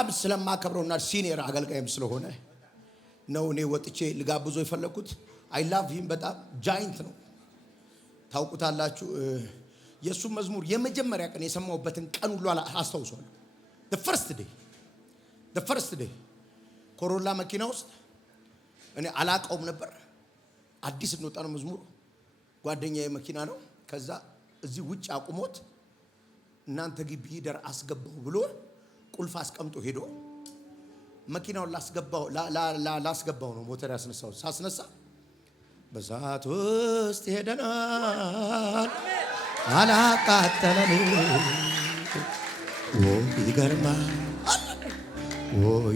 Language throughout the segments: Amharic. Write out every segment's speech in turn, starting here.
በጣም ስለማከብረውና ሲኒየር አገልጋይም ስለሆነ ነው እኔ ወጥቼ ልጋብዞ የፈለኩት። አይ ላቭ ሂም በጣም ጃይንት ነው ታውቁታላችሁ። የሱ መዝሙር የመጀመሪያ ቀን የሰማሁበትን ቀን ሁሉ አስታውሳለሁ። the first day ኮሮላ መኪና ውስጥ እኔ አላቀውም ነበር። አዲስ ነው ጣኑ መዝሙር ጓደኛዬ መኪና ነው። ከዛ እዚህ ውጭ አቁሞት እናንተ ግቢ ሄደር አስገባው ብሎ ቁልፍ አስቀምጦ ሄዶ መኪናውን ላስገባው ነው ሞተር ያስነሳው። ሳስነሳ በዛት ውስጥ ሄደናል አላቃጠለንም። ይገርማል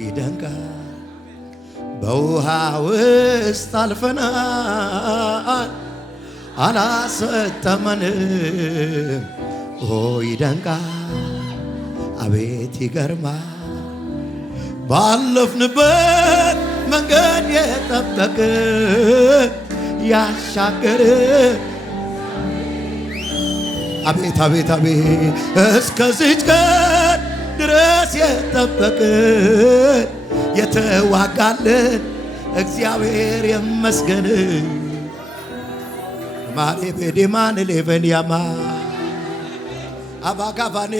ይደንቃል በውሃ ውስጥ አልፈናል አላሰጠመንም። ይደንቃል አቤት ይገርማል ባለፍንበት መንገድ የጠበቀ ያሻገረ አቤት አቤት አቤት እስከዚች ቀን ድረስ የጠበቀ የተዋጋልን እግዚአብሔር ይመስገን። ማሬ በዲማን ሌቨንያማ አባጋባኔ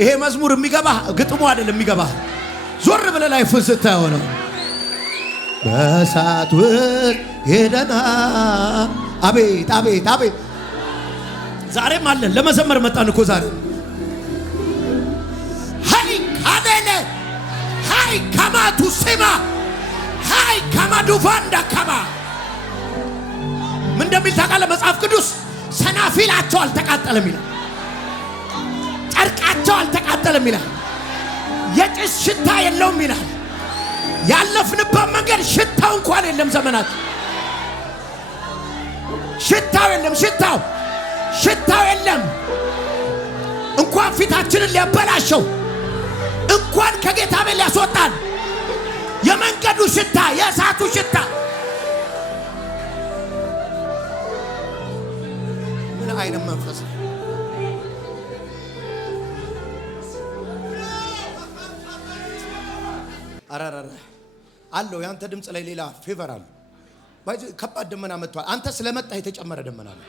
ይሄ መዝሙር የሚገባ ግጥሙ አይደለም የሚገባ ዞር ብለህ ላይ ፍስታ ሆነ በሳት ውስጥ ሄደና አቤት አቤት አቤት ዛሬም አለን ለመዘመር መጣን እኮ ዛሬ ሃይ ካደለ ሃይ ካማቱ ሲማ ሃይ ካማዱ ቫንዳ ካማ ምን እንደሚል ታውቃለህ? መጽሐፍ ቅዱስ ሰናፊላቸው አልተቃጠለም ይላል፣ ጨርቃቸው አልተቃጠለም ይላል፣ የጭስ ሽታ የለውም ይላል። ያለፍንበት መንገድ ሽታው እንኳን የለም። ዘመናት ሽታው የለም፣ ሽታው የለም። እንኳን ፊታችንን ሊያበላሸው እንኳን ከጌታ ቤት ሊያስወጣን የመንገዱ ሽታ የእሳቱ ሽታ ምን አይነት መንፈስ አራራራ አለው። ያንተ ድምጽ ላይ ሌላ ፌቨር አለ። ባይ ከባድ ደመና መጥቷል። አንተ ስለመጣ የተጨመረ ደመና ነው።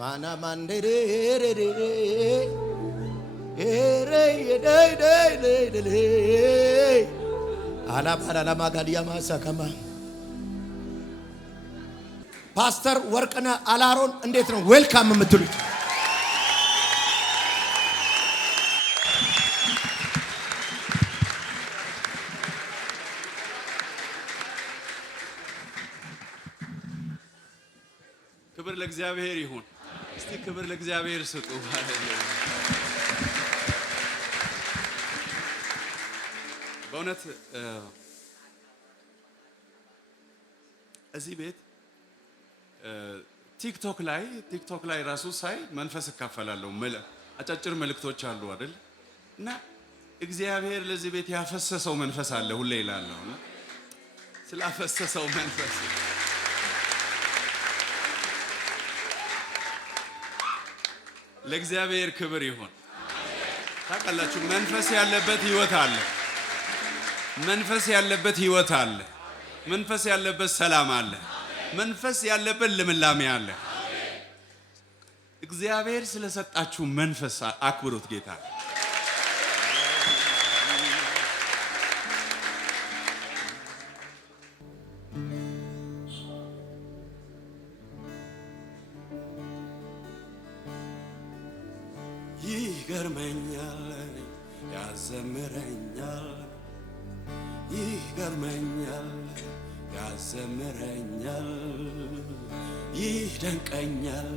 ማና ማንደሬሬሬ ኤሬ አላ ማጋዲያ ማሳከማ ፓስተር ወርቅነህ አላሮን እንዴት ነው ዌልካም የምትሉት? ክብር ለእግዚአብሔር ይሁን። እስቲ ክብር ለእግዚአብሔር ስጡ። በእውነት እዚህ ቤት ቲክቶክ ላይ ራሱ ሳይ መንፈስ እካፈላለሁ። አጫጭር መልእክቶች አሉ አይደል? እና እግዚአብሔር ለዚህ ቤት ያፈሰሰው መንፈስ አለ ሁሌ ይላለሁ። እና ስላፈሰሰው መንፈስ ለእግዚአብሔር ክብር ይሁን። ታውቃላችሁ መንፈስ ያለበት ህይወት አለ። መንፈስ ያለበት ህይወት አለ። መንፈስ ያለበት ሰላም አለ። መንፈስ ያለበት ልምላሜ አለ። እግዚአብሔር ስለሰጣችሁ መንፈስ አክብሩት ጌታ። ይገርመኛል ያዘምረኛል ይገርመኛል ያዘምረኛል ይደንቀኛል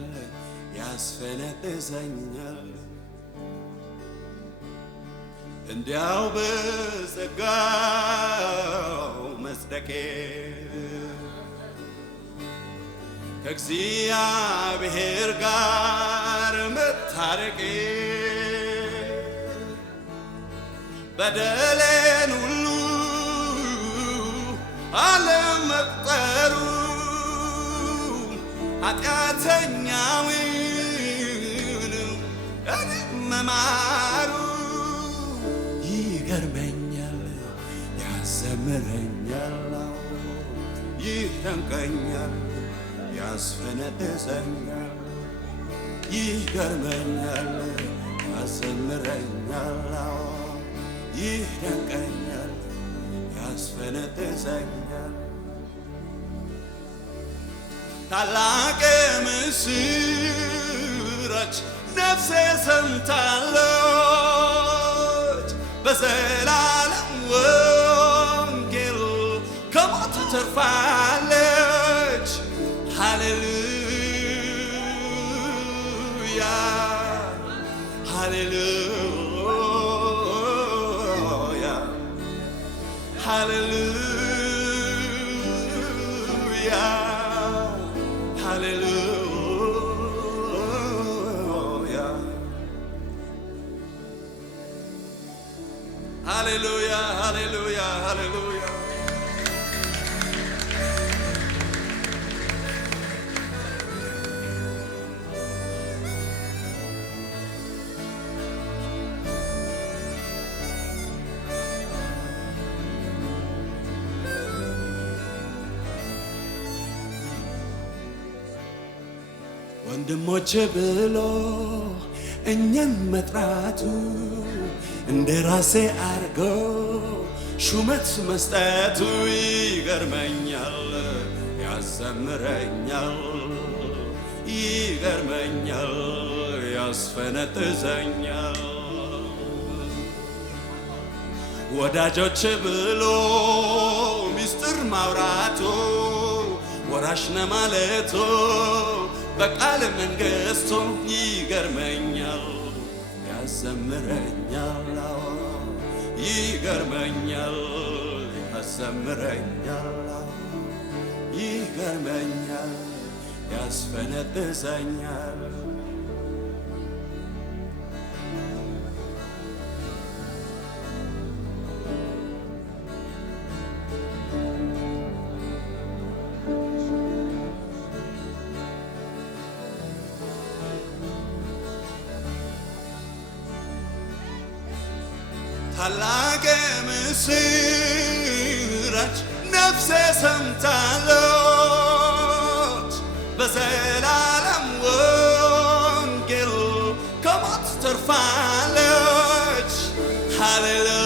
ያስፈነጥዘኛል እንዲያው በጸጋው መጽደቄ ከእግዚአብሔር ጋር መታረቄ በደሌን ሁሉ አለመቁጠሩ ኃጢአተኛውን መማሩ ይደንቀኛል ያስፈነጥዘኛል ይገርመኛል ያሰምረኛል ይደንቀኛል ያስፈነጥዘኛል ታላቅ ምስራች ነፍሴ ሰምታለች በዘላለም ወንጌል ከሞት ተርፋለች ሃሌሉያ ሃሌሉያ ሃሌሉያ Hallelujah, hallelujah, hallelujah. ወንድሞቼ ብሎ እኛን መጥራቱ እንደራሴ አርጎ ሹመት መስጠቱ ይገርመኛል ያሰምረኛል ይገርመኛል ያስፈነጥዘኛል ወዳጆች ብሎ ሚስጥር ማውራቱ ወራሽ ነህ ማለቱ በቃል መንግሥቱ ይገርመኛል ያሰምረኛል ይገርመኛል ያሰምረኛል ይገርመኛል ያስፈነጥዘኛል ታላቅ ምስራች ነፍሴ ሰምታለች በዘላለም ወንጌል ከሞት ተርፋለች ሃሌሉያ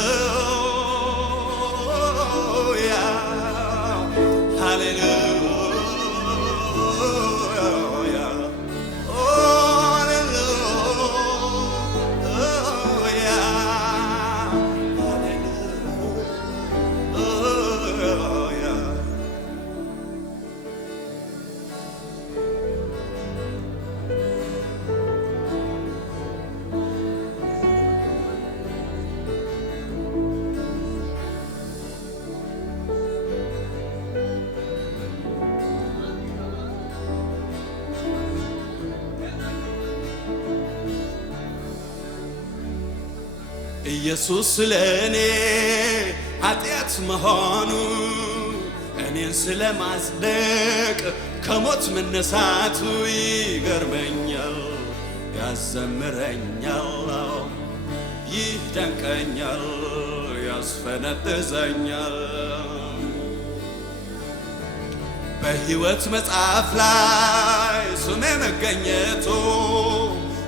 ሃሌሉያ ኢየሱስ ለኔ ኃጢአት መሆኑ እኔን ስለማጽደቅ ከሞት መነሳቱ ይገርመኛል ያሰምረኛል ይደንቀኛል ያስፈነጥዘኛል በሕይወት መጽሐፍ ላይ ስሜ መገኘቱ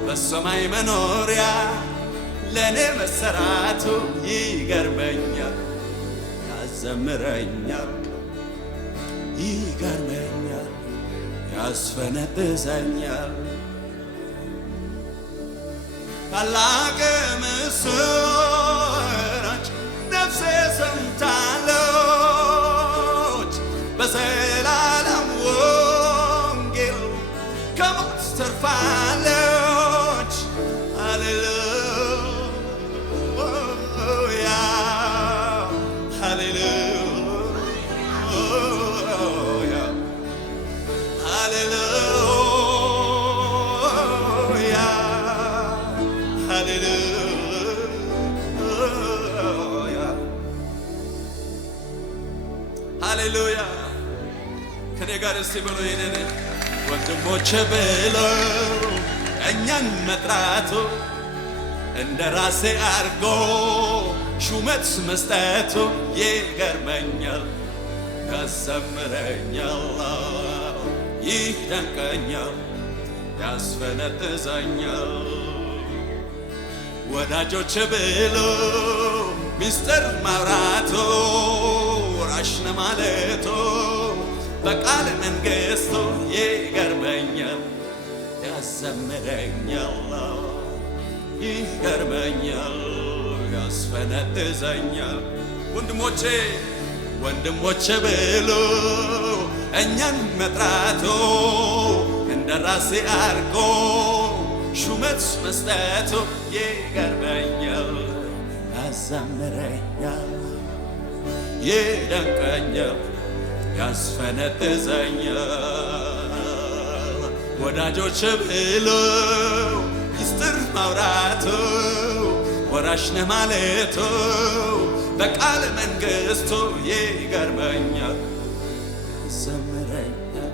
በሰማይ መኖሪያ ለኔ መሰራቱ ይገርመኛል ያዘምረኛል ይገርመኛል ያስፈነጥዘኛል ታላቅ ምስራች ነፍሴ ሰምታለች በዘላለም ወንጌል ከሞት ተርፋለች ሃሌሉያ ሃሌሉያ ከኔ ጋር እስቲ ብሎ ይነነ ወንድሞቼ ብለው እኛን መጥራቱ እንደራሴ አርጎ ሹመት መስጠቱ ይገርመኛል ያዘምረኛል፣ ይደንቀኛል፣ ያስፈነጥዘኛል። ወዳጆች ብሎ ሚስጥር ማውራቶ ወራሽ ነው ማለቶ በቃል መንግሥቱ ይገርመኛል፣ ያዘምረኛል፣ ይገርመኛል፣ ያስፈነጥዘኛል። ወንድሞቼ ብሎ እኛን መጥራቶ እንደ ራሴ አርጎ ሹመት መስጠቱ ይገርመኛል፣ ያዘምረኛል፣ ይደንቀኛል፣ ያስፈነጥዘኛል። ወዳጆች ብሎ ሚስጥር ማውራቱ ወራሽ ነህ ማለቱ በቃል መንግሥቱ ይገርመኛል፣ ያዘምረኛል፣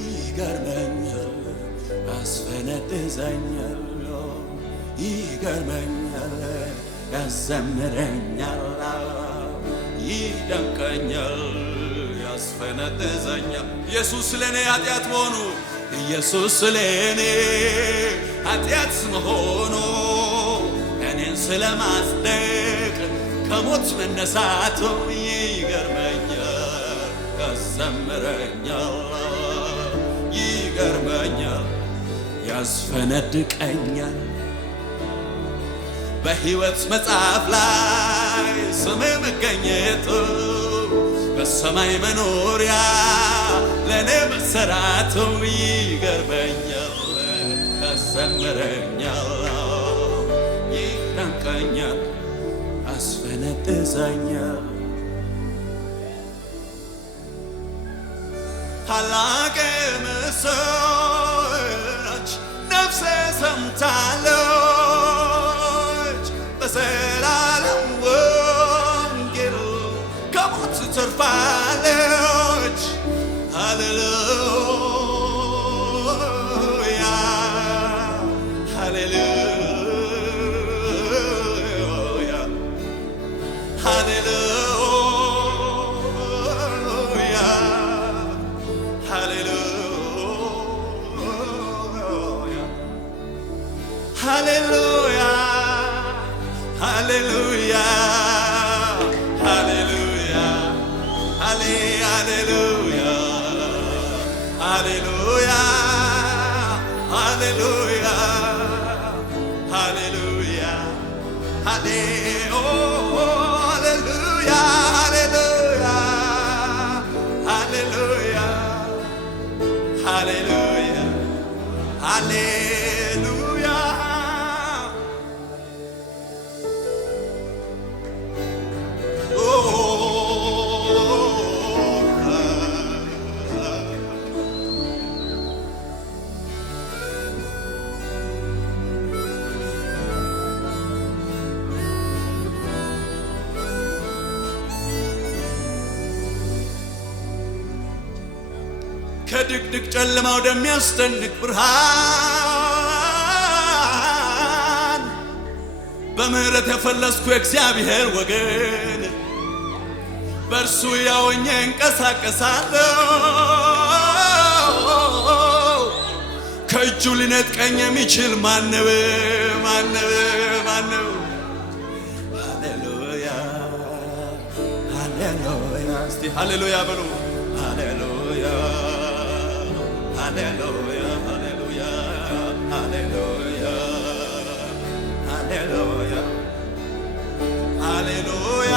ይገርመኛል፣ ያስፈነጥዘኛል፣ ይገርመኛል፣ ያዘምረኛል፣ ይደንቀኛል፣ ያስፈነጥዘኛል። ኢየሱስ ለኔ ኃጢአት መሆኑ ኢየሱስ ለኔ ኃጢአት መሆኑ እኔን ስለማጽደቅ ከሞት መነሳቱ ይገርመኛል፣ ያዘምረኛል፣ ይገርመኛል፣ ያስፈነድቀኛል። በሕይወት መጽሐፍ ላይ ስሜ መገኘቱ በሰማይ መኖሪያ ለእኔ መሰራቱ ይገርመኛል፣ ያዘምረኛል፣ ይደንቀኛል፣ ያስፈነጥዘኛል። ታላቅ ምስራች ነፍሴ ሰምታለች፣ በዘላለም ወንጌል ከሞት ትርፋለች። ሃሌሉያ ሃሌሉያ ሃሌሉያ ሃሌሉያ ሃሌሉያ ሃሌሉያ ሃሌሉያ ሃሌሉያ ሃሌሉያ ሃሌሉያ ሃሌሉያ ሃሌሉያ ሃሌሉያ ሃሌሉያ ሃሌሉያ ከድቅድቅ ጨለማ ወደሚያስደንቅ ብርሃን በምህረት የፈለስኩ የእግዚአብሔር ወገን በእርሱ ያወኘ እንቀሳቀሳለሁ። ከእጁ ሊነጥቀኝ የሚችል ማነው? ሃሌሉያ ሃሌሉያ እስቲ ሃሌሉያ በሉ። ሃሌሉያ ሃሌሉያ ሃሌሉያ ሃሌሉያ ሃሌሉያ ሃሌሉያ ሃሌሉያ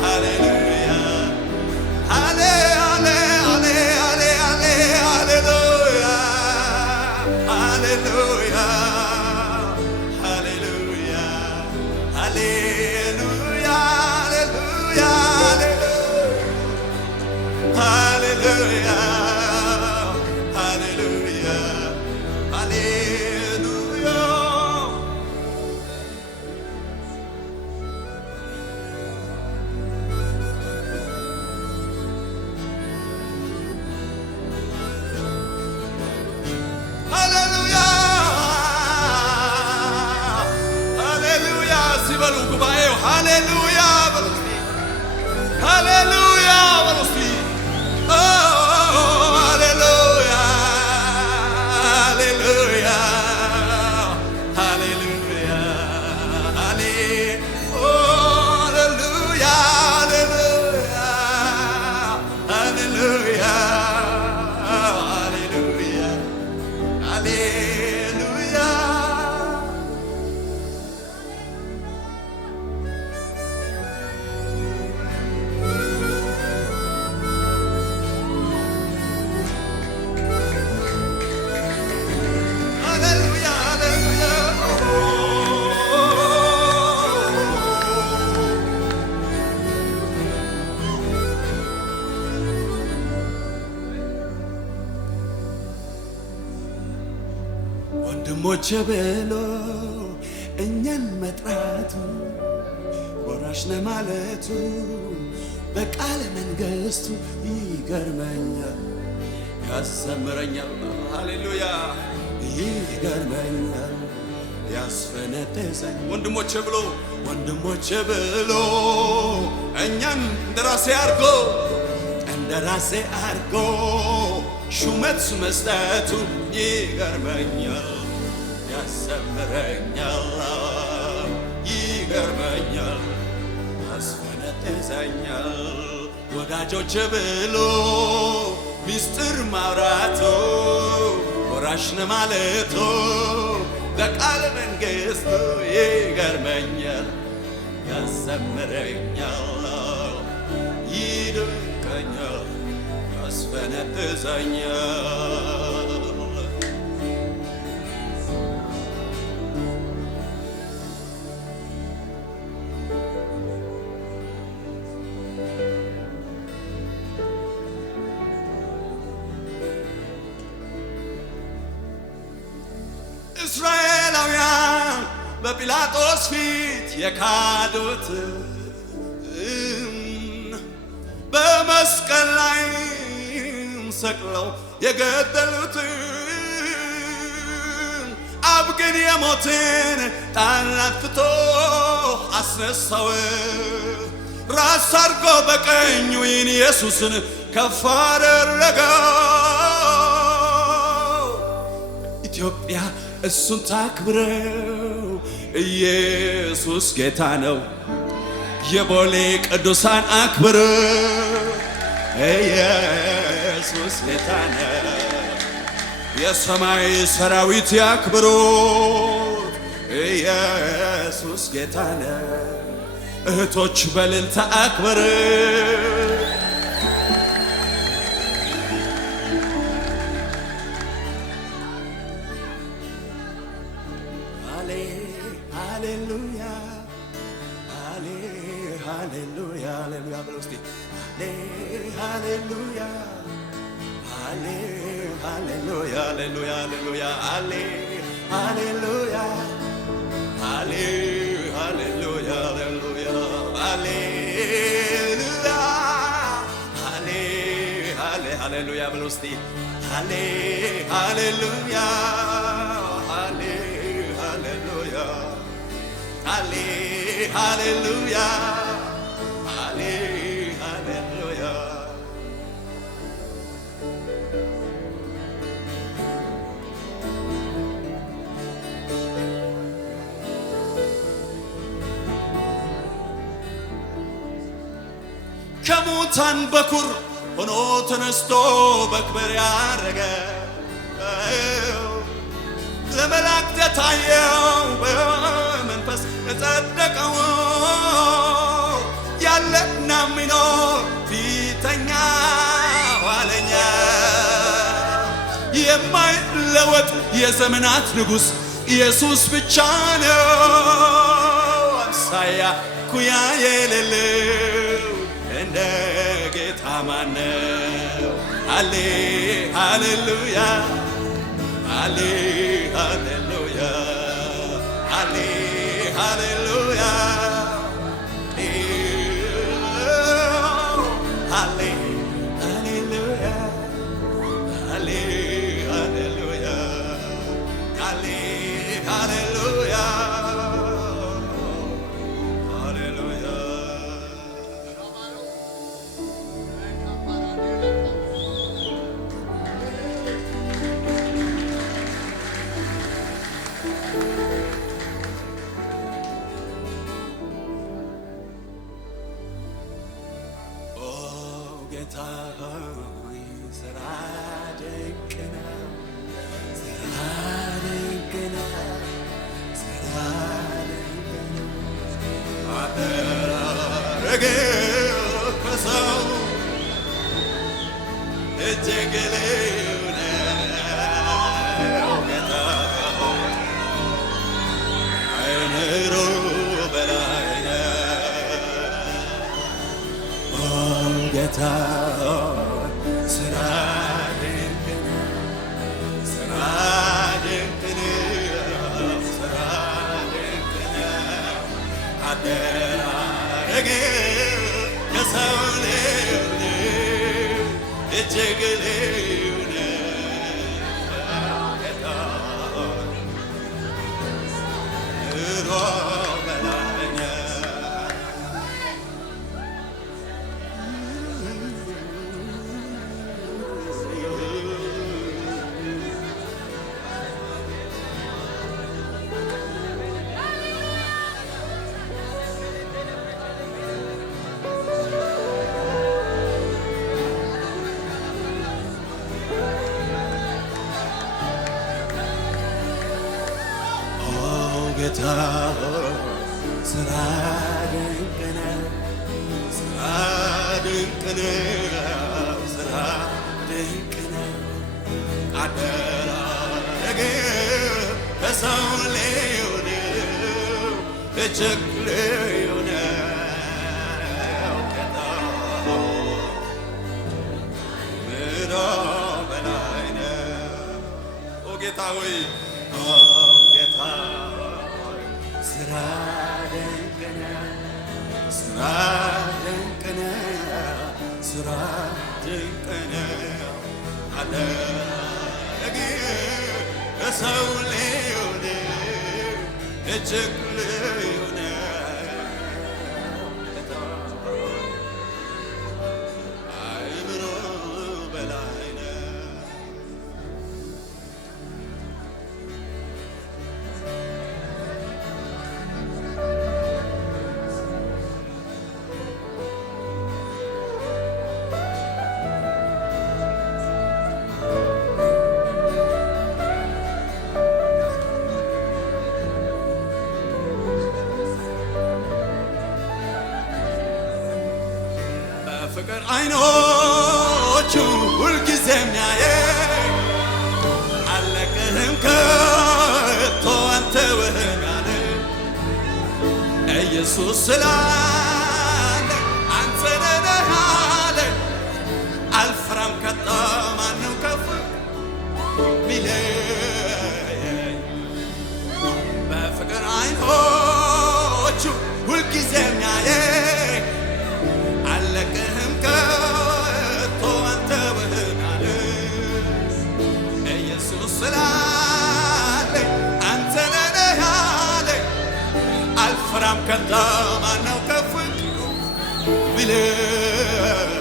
ሃሌሉያ ሃሌሉያ ሃሌሉያ ሃሌሉያ በሉ ጉባኤው ሃሌሉያ በሉ እስቲ ሃሌሉያ በሉ እስቲ ሃሌሉያ ሃሌሉያ ሃሌሉያ ሃሌሉያ ወንድሞቼ ብሎ እኛን መጥራቱ ወራሽ ነህ ማለቱ በቃለ መንግሥቱ ይገርመኛል ያሰምረኛል ሃሌሉያ ይገርመኛል ያስፈነጠዘኝ ወንድሞቼ ብሎ እኛን እንደራሴ አርጎ ሹመት መስጠቱ ይገርመኛል ይገርመኛል ያስፈነጥዘኛል ወዳጆች ብሎ ሚስጥር ማውራቱ ወራሽ ነህ ማለቱ በቃለ መንግሥቱ ይገርመኛል ያሰምረኛል ይደንቀኛል ያስፈነጥዘኛል እስራኤላውያን በጲላጦስ ፊት የካዱት በመስቀል ላይ ሰቅለው የገደሉት አብ ግን የሞትን ጣር አጥፍቶ አስነሳው ራስ አድርጎ በቀኙ ኢየሱስን ከፍ አደረገው ኢትዮጵያ እሱን ታክብረው ኢየሱስ ጌታ ነው የቦሌ ቅዱሳን አክብረው ኢየሱስ ጌታ ነው የሰማይ ሰራዊት ያክብሩት ኢየሱስ ጌታ ነው እህቶች በእልልታ አክብረው ሃሌሉያ በሉ እስቲ ሃሌሉያ ሃሌሉያ ሃሌሉያ ሃሌሉያ ሃሌሉያ ሃሌሉያ ሃሌሉያ ሃሌሉያ በሉ እስቲ ሃሌሉያ ሃሌሉያ ሃሌሉያ ሃሌሉያ ከሙታን በኩር ሆኖ ተነስቶ በክብር ያረገ ለመላእክት የታየው በመንፈስ የጸደቀው ያለና የሚኖር ፊተኛ ኋለኛ የማይለወጥ የዘመናት ንጉሥ ኢየሱስ ብቻ ነው አምሳያ ኩያ የሌለው እንደ ጌታ ማነው ሃሌሉያ ሃሌሉያ ሃሌሉያ ጌታ ሆይ ስራ ድንቅ ነው፣ ስራ ድንቅ ነው፣ ስራ ድንቅ ነው። አደራረግህ ከሰው እጅግ ልዩ ነው ጌታ ሆይ አይምሮ በላይ ነው ጌታ ሆይ ስራ ድንቅ ነው፣ ስራ ድንቅ ነው፣ ስራ ድንቅ ነው። አደራረግህ ከሰው ልዩ ነው፣ እጅግ ልዩ ነው ጌታ ሆይ አይምሮ በላይ ነው። ጌታ ስራ ድንቅ ነው፣ ስራ ድንቅ ነው፣ ስራ ድንቅ ነው። አደራረግህ ከሰው ልዩ ነው፣ እጅግ ልዩ ነው ጌታ ምሮ በላይ ነው ጌታ ሆይ ጌታ ስራ ድንቅ ነው፣ ስራ ድንቅ ነው፣ ስራ ድንቅ ነው። አደራረግህ ከሰው ልዩ ነው፣ እጅግ ልዩ ነው ጌታ አይምሮ በላይ ነው። በፍቅር አይኖቹ ሁልጊዜ የሚያየኝ አልለቅህም ከቶ አልተውህም ያለኝ ኢየሱስ ስላለ አንተ ነህ አለኝ። አልፈራም ከቶ ማንም ከፍ ቢለኝ በፍቅር አይኖቹ ሁልጊዜ የሚያየኝ አልለቅህም ከቶ አልተውህም ያለኝ ኢየሱስ ስላለኝ አንተ ነህ አለኝ። አልፈራም ከቶ ማነው ከፍ ቢለኝ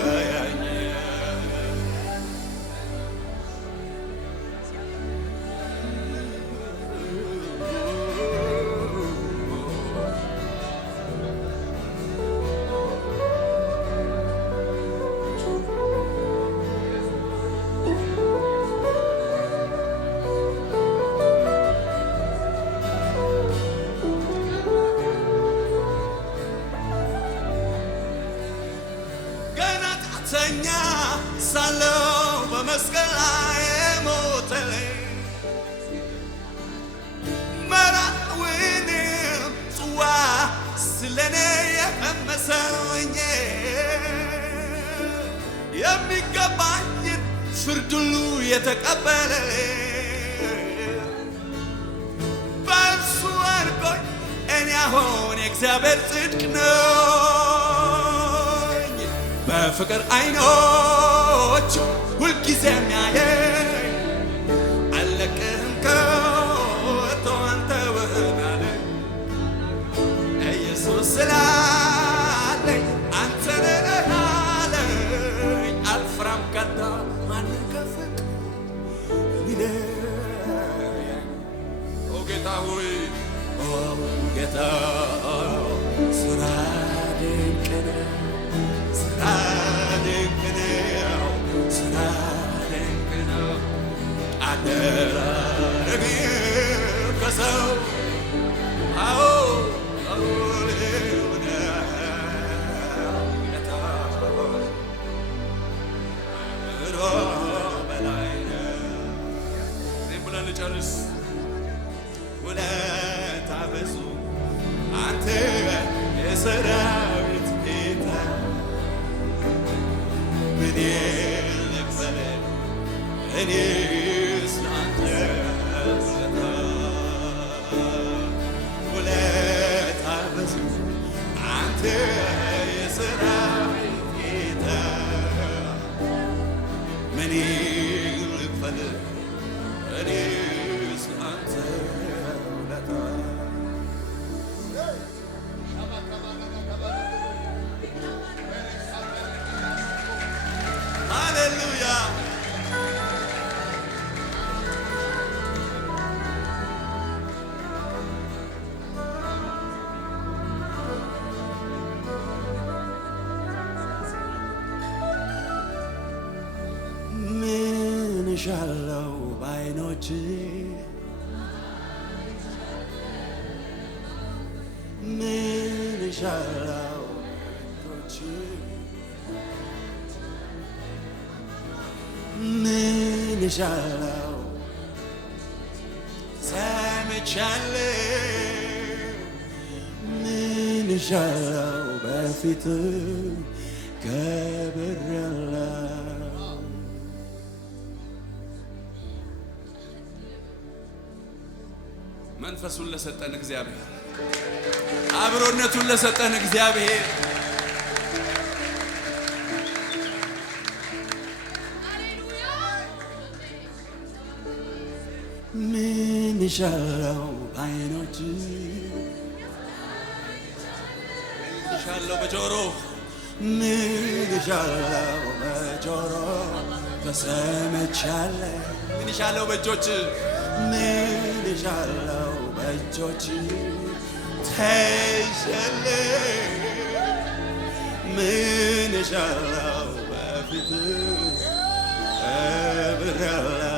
ኃጢአተኛ ሳለው በመስቀል ላይ ሞተልኝ መራዊንም ጽዋ ስለኔ የቀመሰኝ የሚገባኝን ፍርድ ሁሉ የተቀበለልኝ በእርሱ አድርጎኝ እኔ አሁን የእግዚአብሔር ጽድቅ ነኝ። በፍቅር አይኖች ሁልጊዜ የሚያየኝ አልለቅህም ከቶ አልተውህም ያለኝ ኢየሱስ ስላለኝ አንተ ነህ አለኝ። አልፈራም ከቶ ማንም ከፍቅ ቢለኝ ጌታ ሆይ ጌታ ስራ ድንቅ ነው፣ ስራ ድንቅ ነው፣ አደራረግ ከሰው አዎ ጨርስ ውለታ ብዙ አንተ የሰራዊት ጌታ ምን ልክፈል እኔስ ለአንተ ውለታ ብዙ አንተ የሰራዊት ጌታ ምን ልክፈል እኔስ ለአንተ ውለታ ሃሌሉያ ምን እሻለው በዓይኖች ምን እሻለው በዓይኖች ምን እሻለው ሰምቻለሁ ምን እሻለው በፊት ከብሬያለሁ መንፈሱን ለሰጠን እግዚአብሔር አብሮነቱን ለሰጠን እግዚአብሔር ምን እሻለው በዓይኖች ምን እሻለው በጆሮ ምን እሻለው በጆሮ ተሰምቻለሁ ምን እሻለው በእጆች ምን እሻለው በእጆች ተይዣለሁ ምን እሻለው በፊት ከብሬያለሁ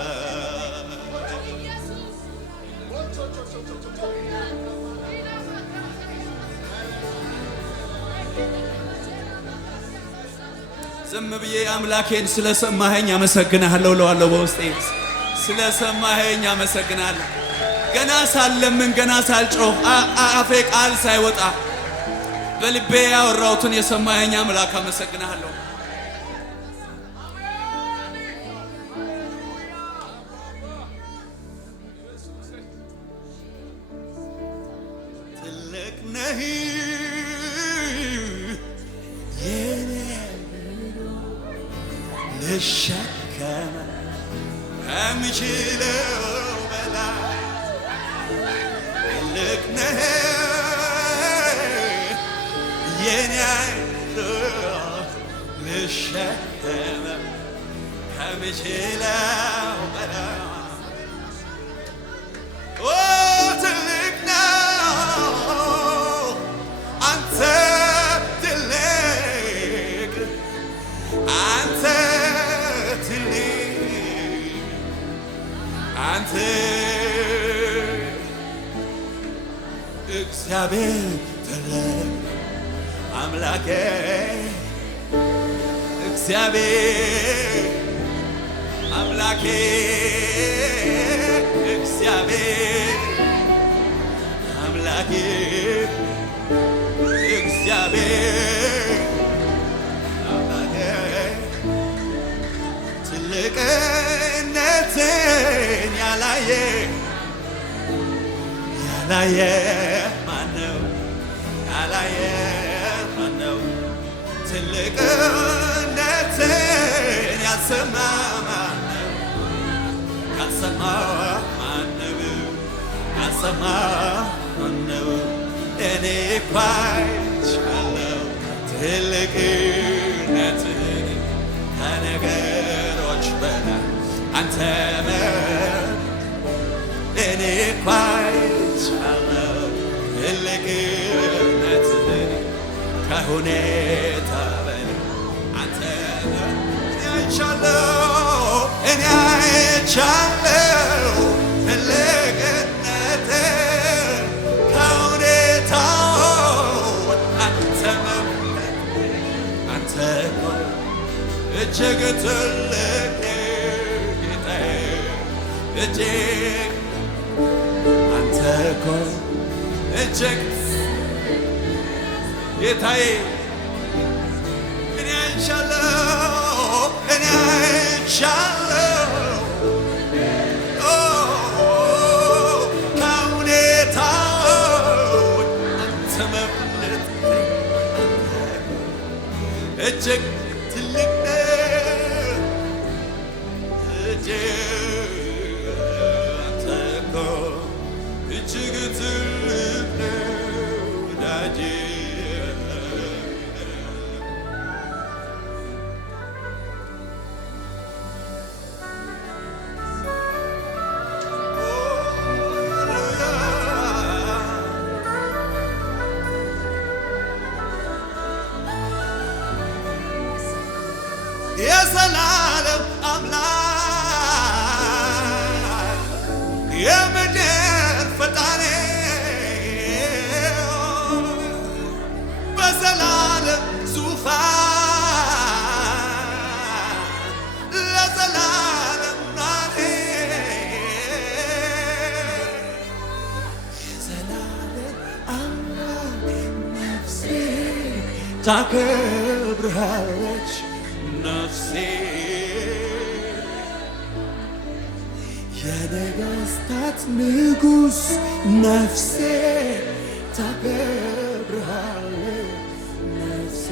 ዝም ብዬ አምላኬን ስለሰማኸኝ አመሰግናለሁ እለዋለሁ በውስጤ ስለሰማኸኝ አመሰግናለሁ ገና ሳልለምን ገና ሳልጮህ አፌ ቃል ሳይወጣ በልቤ ያወራሁትን የሰማኸኝ አምላክ አመሰግናለሁ ትልቅ ነህ ልሸከም ከምችለው በላይ ትልቅ ነህ የኔ ልሸከም ከምችለው በላይ ኦ ትልቅ ነው አንተ ትልቅ አንተ አንተ እግዚአብሔር ትልቅ አምላኬ እግዚአብሔር አምላኬ እግዚአብሔር አምላኬ እግዚአብሔር አምላኬ ትልቅነትን ያላየ ማነው ያላየ ማነው ትልቅነትን ያልሰማ ማነው ያልሰማ ማነው ያልሰማ ማነው እኔ እኮ አይቻለሁ ትልቅነትን ከነገሮች በላይ አንተ እኔ እኮ አይቻለሁ ትልቅነትህን ከሁኔታ በላይ አንተ እኔ አይቻለሁ እጅግ ትልቅ ጌታዬ እጅግ አንተ እኮ እጅግ ጌታዬ እኔ አይቻለሁ እኔ አይቻለሁ ከሁኔታዎች አንተ መብለጥ እጅግ ትልቅ ነህ እጅግ አንተ እኮ እጅግ ትልቅ ነህ ወዳጄ የዘላለም አምላክ የምድር ፈጣሪ በዘላለም ዙፋን ለዘላለም ናሪ የዘላለም አምላክ ነፍሴ ታከብርሃለች ነፍሴ የነገሥታት ንጉሥ ነፍሴ ታከብርሃለች ነፍሴ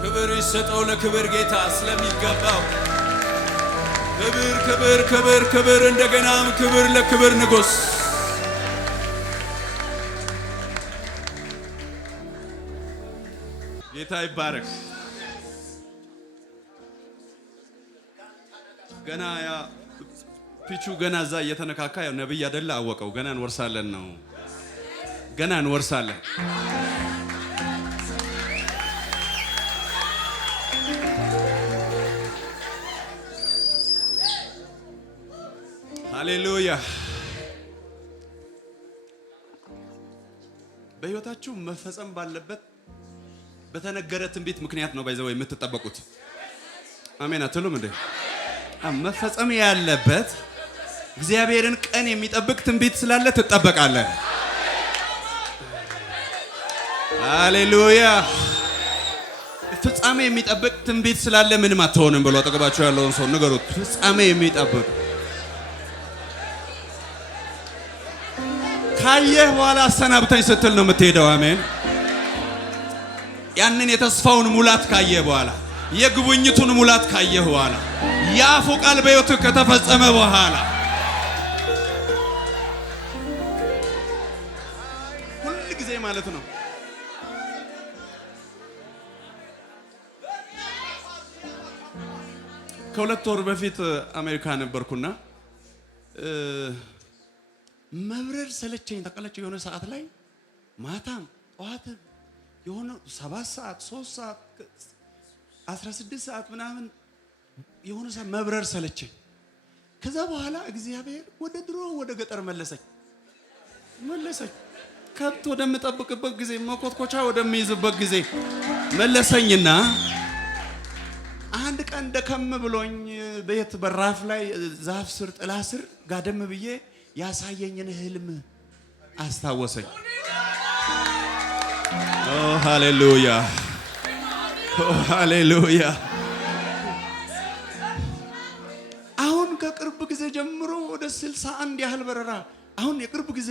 ክብር ይሰጠው ለክብር ጌታ ስለሚገባው ክብር ክብር ክብር ክብር እንደገናም ክብር ለክብር ንጉሥ ጌታ ይባረክ። ገና ያ ፒቹ ገና እዛ እየተነካካ ያው ነብይ አይደለ አወቀው። ገና እንወርሳለን ነው ገና እንወርሳለን። ሃሌሉያ። በሕይወታችሁ መፈጸም ባለበት በተነገረ ትንቢት ምክንያት ነው ባይዘው የምትጠበቁት። አሜን አትሉም እንዴ? መፈጸም ያለበት እግዚአብሔርን ቀን የሚጠብቅ ትንቢት ስላለ ትጠበቃለህ። ሃሌሉያ። ፍጻሜ የሚጠብቅ ትንቢት ስላለ ምንም አትሆንም ብሎ አጠገባችሁ ያለውን ሰው ንገሩት። ፍጻሜ የሚጠብቅ ካየህ በኋላ አሰናብተኝ ስትል ነው የምትሄደው። አሜን። ያንን የተስፋውን ሙላት ካየህ በኋላ የግብኝቱን ሙላት ካየህ በኋላ ያፉ ቃል በሕይወትህ ከተፈጸመ በኋላ ሁል ጊዜ ማለት ነው ከሁለት ወር በፊት አሜሪካ ነበርኩና መብረር ሰለቸኝ። ተቀለች የሆነ ሰዓት ላይ ማታም ጠዋትም የሆነ 7 ሰዓት 3 ሰዓት 16 ሰዓት ምናምን የሆነ ሰዓት መብረር ሰለቸኝ። ከዛ በኋላ እግዚአብሔር ወደ ድሮ ወደ ገጠር መለሰኝ። ከብት ወደምጠብቅበት ጊዜ መኮትኮቻ ወደሚይዝበት ጊዜ መለሰኝና አንድ ቀን ደከም ብሎኝ ቤት በራፍ ላይ ዛፍ ስር ጥላ ስር ጋደም ብዬ ያሳየኝን ህልም አስታወሰኝ። ኦ ሃሌሉያ ኦ ሃሌሉያ። አሁን ከቅርብ ጊዜ ጀምሮ ወደ 61 ያህል በረራ አሁን የቅርብ ጊዜ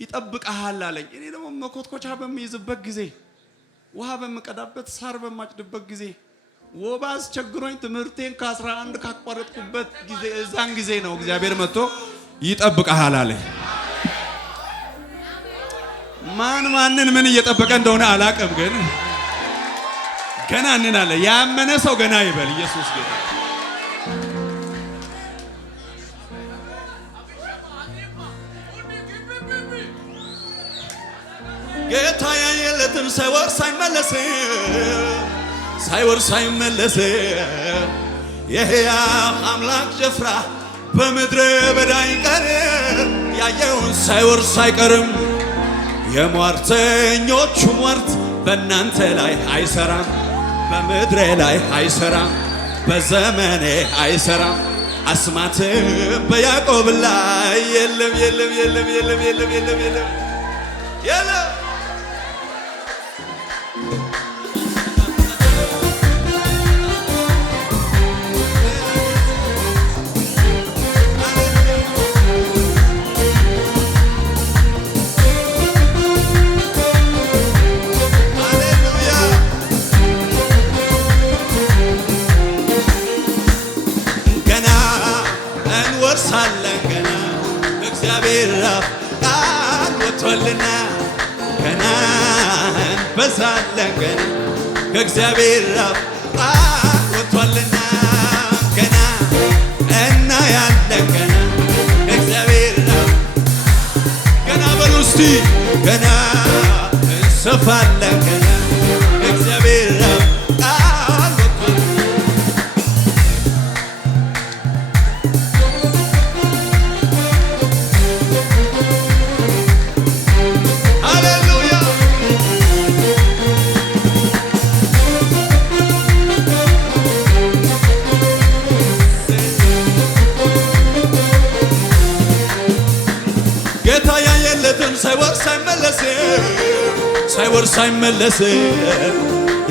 ይጠብቀሃል አለኝ። እኔ ደግሞ መኮትኮቻ በሚይዝበት ጊዜ ውሃ በምቀዳበት ሳር በማጭድበት ጊዜ ወባ አስቸግሮኝ ትምህርቴን ከ11 ካቋረጥኩበት ጊዜ እዛን ጊዜ ነው እግዚአብሔር መጥቶ ይጠብቀሃል አለ። ማንን ምን እየጠበቀ እንደሆነ አላቅም፣ ግን ገና እንናለ ያመነ ሰው ገና ይበል ኢየሱስ ጌታ። ጌታ ያየለትን ሳይወርስ ሳይመለስ የሕያው አምላክ ጭፍራ በምድረ በዳ ይቀር ያየውን ሳይወርስ አይቀርም። የሟርተኞቹ ሟርት በእናንተ ላይ አይሰራም፣ በምድሬ ላይ አይሰራም፣ በዘመኔ አይሰራም። አስማት በያዕቆብ ላይ የለም የለም የለም የለም የለም የለም የለም የለም። እንወርሳለን ገና እግዚአብሔር ቃል ወጥቶልና ገና እንበዛለን ገና ከእግዚአብሔር ቃል ወጥቶልና ገና እናያለን ገና ከእግዚአብሔር ገና በሉ እስቲ ገና እንሰፋለን ገና ከእግዚአብሔር ቃል ሳይወርስ ሳይመለስ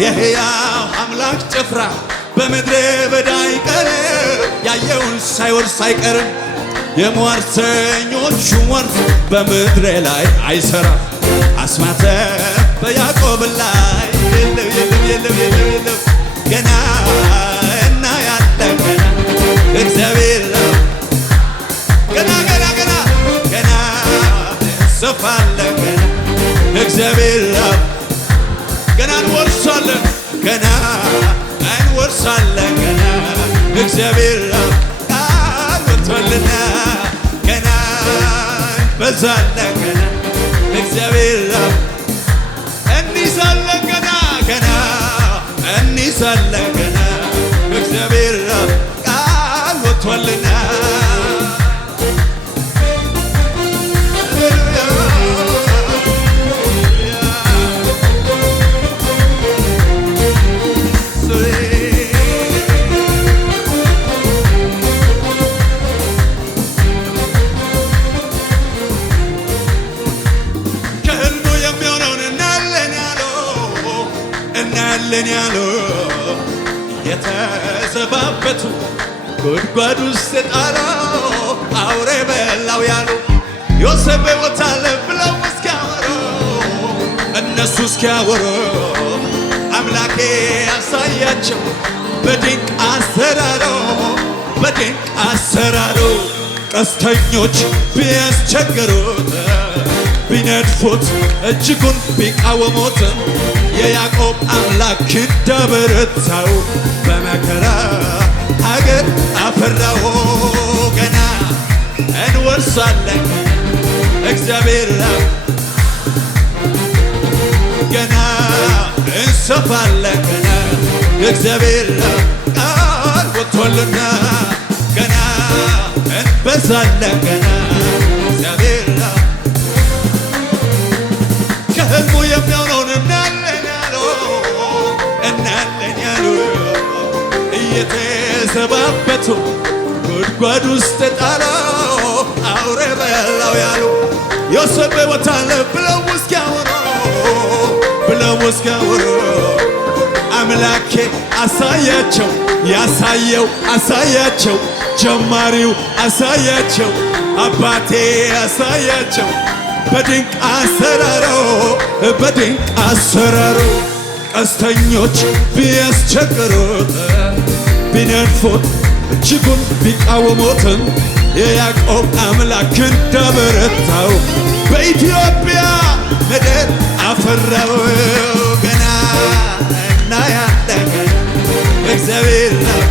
የሕያው አምላክ ጭፍራ በምድረ በዳ ይቀር ያየውን ሳይወርስ አይቀርም። የሟርተኞቹ ሟርት በምድሬ ላይ አይሰራም። አስማተ በያዕቆብ ላይ የለም የለም የለም የለም የለም። ገና እናያለን ገና እግዚአብሔር ገና ገና ገና ገና እንሰፋለን ገና እግዚአብሔር ገና እንወርሳለን ገና እንወርሳለን ገና እግዚአብሔር ቃል ወጥቶልና ገና እንበዛለን ገና እግዚአብሔር እንይዛለን ገና ገና እንይዛለን ገና እግዚአብሔር ቃል ወጥቶልና ያለው የተዘባበቱ ጉድጓድ ውስጥ ጣለው አውሬ በላው ያሉ ዮሴፍ በሕይወት አለ ብለው እስኪያወሩ እነሱ እስኪያወሩ አምላኬ ያሳያቸው በድንቅ አሰራሩ በድንቅ አሰራሩ ቀስተኞች ቢያስቸግሩት ቢነድፉት እጅጉን ቢቃወሙት የያዕቆብ አምላክ እንዳበረታው በመከራ ሀገር አፈራው። ገና እንወርሳለን እግዚአብሔር ገና እንሰፋለን ገና እግዚአብሔር ቃል ወጥቶልና ገና እንበዛለን ገና እግዚአብሔር ከሕልሙ የሚሆነውን እናያለን ያሉ እየተዘባበቱ ጉድጓድ ውስጥ ጣለው አውሬ በላው ያሉ ዮሴፍ በሕይወት አለ ብለው እስኪያወሩ አምላኬ አሳያቸው ያሳየው አሳያቸው ጀማሪው አሳያቸው አባቴ አሳያቸው በድንቅ አሰራሩ በድንቅ አሰራሩ ቀስተኞች ቢያስቸግሩት ቢነድፉት እጅጉን ቢቃወሙትም የያዕቆብ አምላክ እንደበረታው በኢትዮጵያ ምድር አፈራው። ገና እናያለን እግዚአብሔር ነው።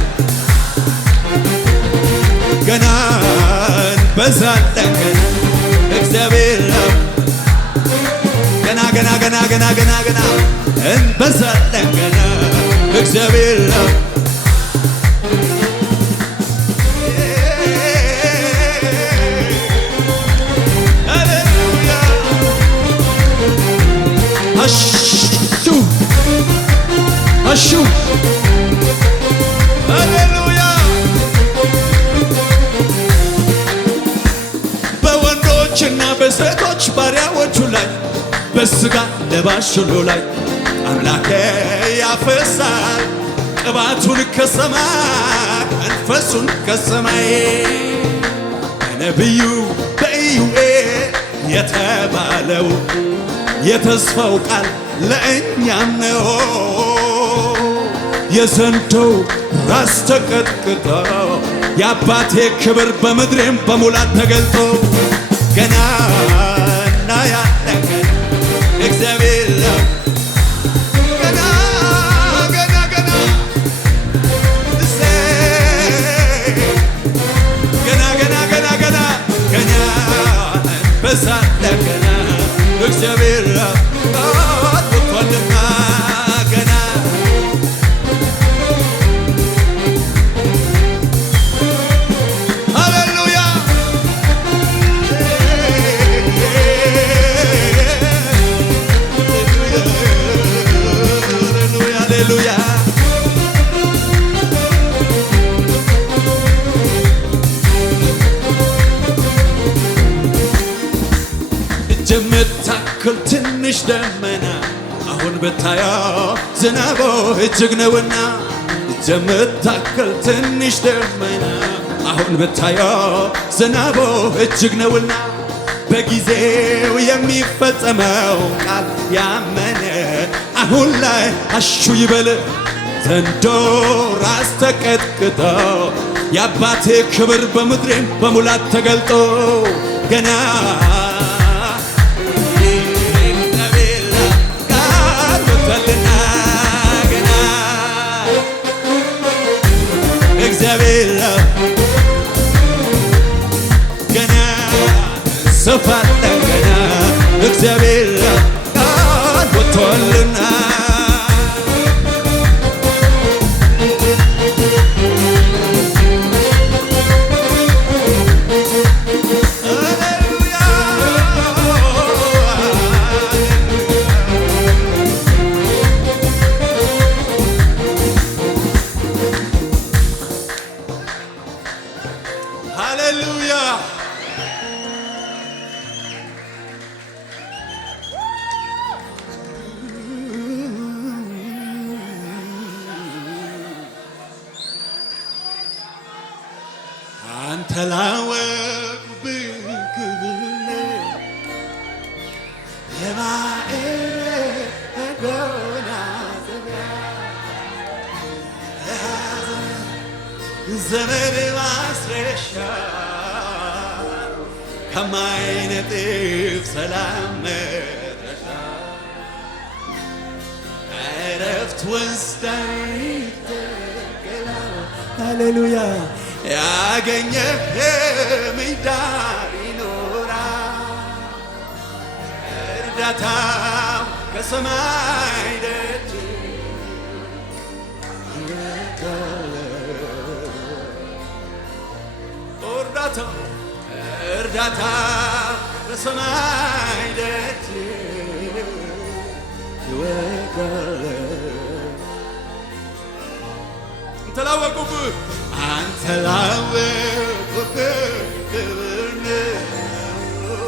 ገና እንበዛለን እግዚአብሔር ነው። ገና ገና ገና ገና ገና ገና እንበዛለን ገና እግዚአብሔር ነው። አሹ ሃሌሉያ። በወንዶችና በሴቶች ባሪያዎቹ ላይ በሥጋ ለባሽ ሁሉ ላይ አምላኬ ያፈሳል ቅባቱን ከሰማይ መንፈሱን ከሰማይ በነቢዩ በኢዩኤል የተባለው የተስፋው ቃል ለእኛም ነው። የዘንዶው ራስ ተቀጥቅጦ የአባቴ ክብር በምድሬም በሙላት ተገልጦ ገና እናያለን እግዚአብሔር ነው። ገና ገና ገና ገና ገና ገና ገና ገና እንበዛለን ገና እግዚአብሔር ወጥቷልና ገና ሃሌሉያ ሃሌሉያ። የምታክል ትንሽ ደመና አሁን ብታየው ዝናቡ እጅግ ነውና የምታክል ትንሽ ደመና አሁን ብታየው ዝናቡ እጅግ ነውና በጊዜው የሚፈጸመው ቃል ያመነ አሁን ላይ አሹ ይበል። ዘንዶ ራስ ተቀጥቅጦ የአባቴ ክብር በምድሬም በሙላት ተገልጦ ገና እግዚአብሔር ገና እንሰፋለን ገና እግዚአብሔር ቃል ወጥቶልና ሃሌሉያ። አንተ ላወቅብህ ክብር የባሕር መጎናጸፊያ ዘመን ማስረሻ ከማይነጥፍ ሰላም መድረሻ ዕረፍት ወስደህ ሃሌሉያ ያገኘህ ዳር ይኖራል እርዳታው ከሰማይ ደጅ እርዳታ ከሰማይ ደጅ ይወርዳል። አንተ ላወቅሁብህ ክብር ነው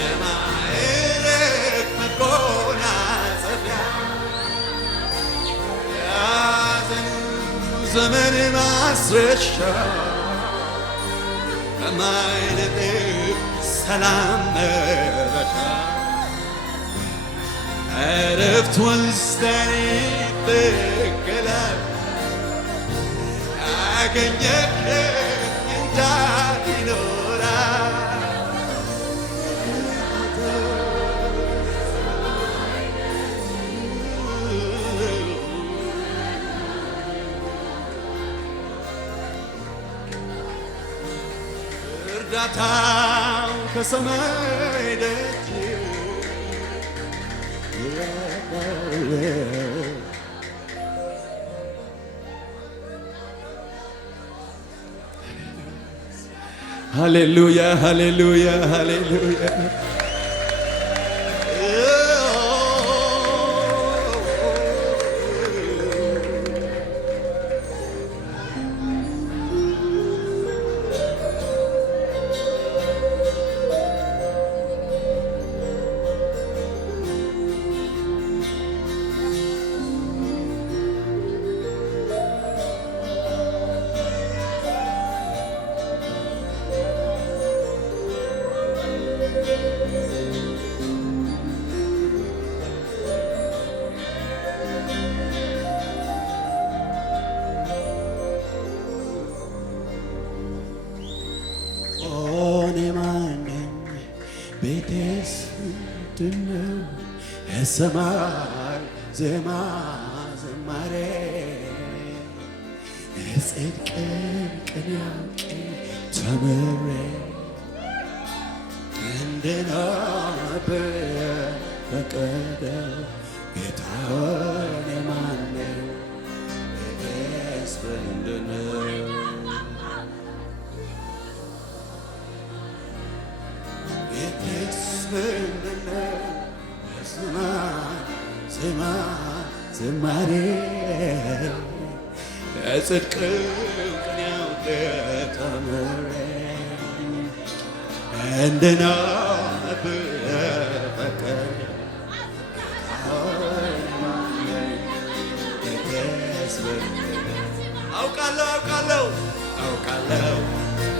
የማዕረግ መጎናጸፊያ የያዘን ዘመን ማስረሻ ከማይነጥፍ ሰላም መድረሻ ዕረፍት ወስደን ይተከላል አገኘህ እንዳይኖራል እርዳታው ከሰማይ ደጅ ሃሌሉያ ሃሌሉያ ሃሌሉያ ቤቴስ ምንድነው የሰማይ ዜማ ዝማሬ የጽድቅን ቅኔ አውቄ ተምሬ እንድኖር ፈቀደው ጌታ ሆይ ማን ነኝ ቤቴስ ምንድነው ዝማሬ የጽድቅ ቅኔ አውቄ ተምሬ እንድኖር ፈቀደው አውቃለሁ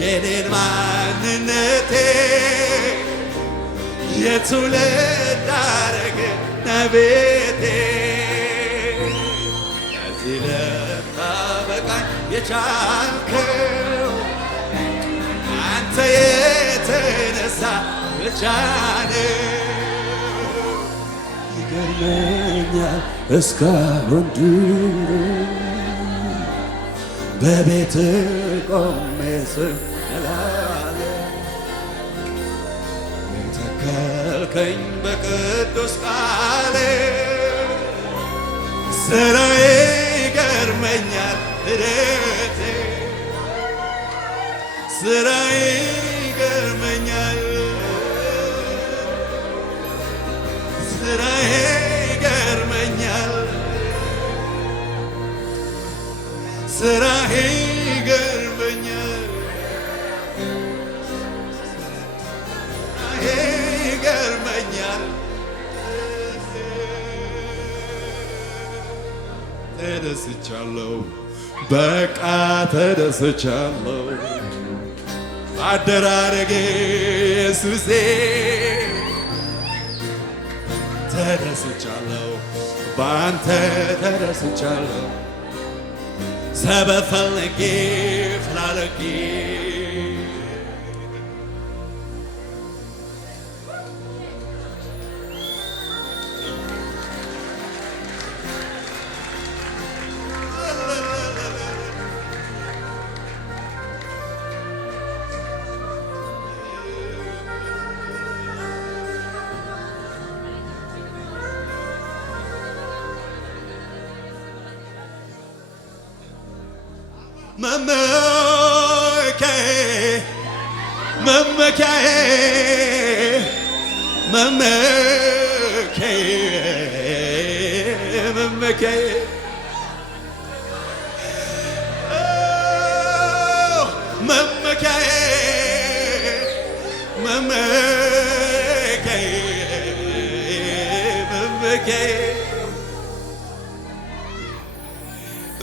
የኔን ማንነቴ የትውልድ ሐረግ ነቤቴ ከዚህ ልታበቃኝ የቻልከው አንተ የተነሳ ብቻ ነው። ይገርመኛል እስካሁን ድረስ በቤት ቆሜ ስላለ የተከልከኝ በቅዱስ ቃል ስራዬ ይገርመኛል እረቴ ስራዬ ይገርመኛል ስራዬ ይገርመኛል ስራዬ ይገርመኛል ይገርመኛል ተደስቻለሁ በቃ ተደስቻለሁ አደራረጌ ኢየሱሴ ተደስቻለሁ በአንተ ተደስቻለሁ ሰበብ ፈልጌ ፍላለጌ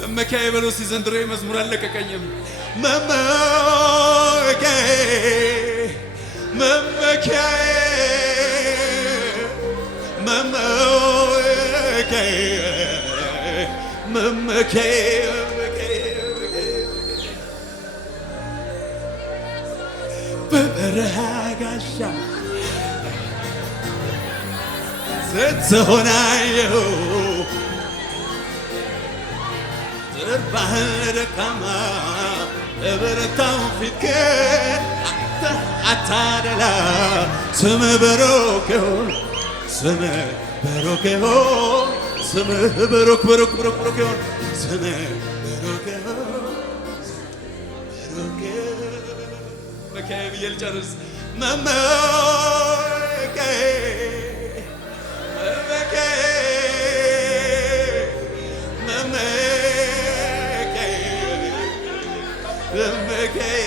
መመኪያዬ በሉ እስቲ ዘንድሮ መዝሙር አለቀቀኝም መመኪያዬ መመኪያዬ በበረሃ ጋሻ ስትሆናየሁ ጽርባህን ለደካማ ለበረታው ፊትህን አታደላ ስምህ ብሩክ ይሁን ስምህ ብሩክ ይሁን ስምህ ብሩክ ብሩክ ብሩክ ብሩክ ይሁን ስምህ ብሩክ ይሁን ብሩክ መካዬ ብዬ ልጨርስ መመኪያዬ